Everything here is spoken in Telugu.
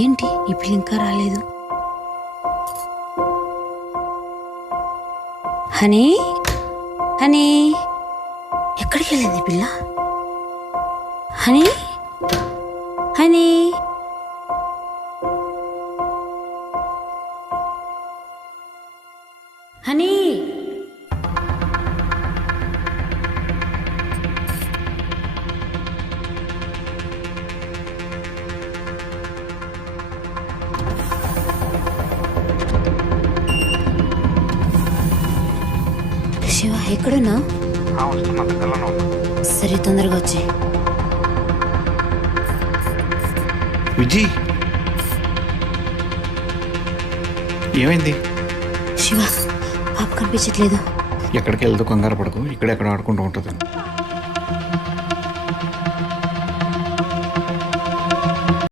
ఏంటి ఈ పిల్ల ఇంకా రాలేదు? హనీ హనీ, ఎక్కడికి వెళ్ళింది ఈ పిల్ల? హనీ హనీ, హనీ, శివ ఎక్కడున్నా? వస్తున్నా, దగ్గరలోనే ఉన్నా. సరే తొందరగా వచ్చి. విజయ్, ఏమైంది? శివ పాప కనిపించట్లేదు. ఎక్కడికి వెళ్తూ కంగారు పడకు, ఇక్కడెక్కడ ఆడుకుంటూ ఉంటుంది.